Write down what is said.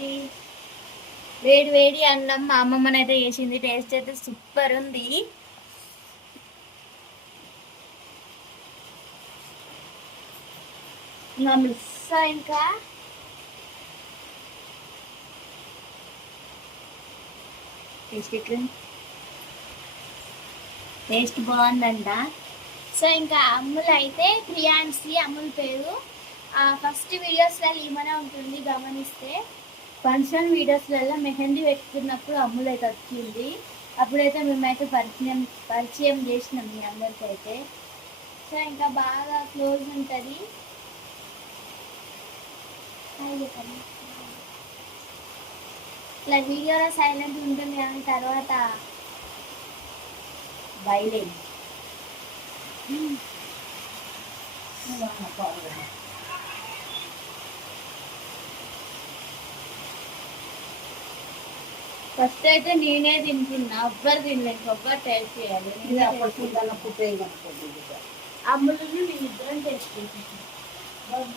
ఉంది వేడి వేడి అన్నం మా అమ్మమ్మనైతే చేసింది. టేస్ట్ అయితే సూపర్ ఉంది. ఇంకా మిస్ ఇంకా? టేస్ట్ ఎట్లుంది టేస్ట్ బాగుందంట. సో ఇంకా అమ్ములు అయితే ప్రియాన్సి అమ్ముల్ పేరు. ఫస్ట్ వీడియోస్లలో ఏమైనా ఉంటుంది గమనిస్తే. ఫంక్షన్ వీడియోస్లలో మెహందీ పెట్టుకున్నప్పుడు అమ్ములైతే వచ్చింది. అప్పుడైతే మేమైతే పరిచయం పరిచయం చేసినాం మీ అందరికీ అయితే సో ఇంకా బాగా క్లోజ్ ఉంటుంది. ఇట్లా వీడియోలో సైలెంట్ ఉంటుంది కానీ తర్వాత బయలేదు hmm. ఫస్ట్ అయితే నేనే తింటున్నా ఎవ్వరు తినలేదు ఎవ్వరు టేస్ట్ చేయాలి ఇది అప్పుడు చూడాలి పుట్టే కనుకోండి అమ్ములు నేను ఇద్దరం టేస్ట్ చేసాను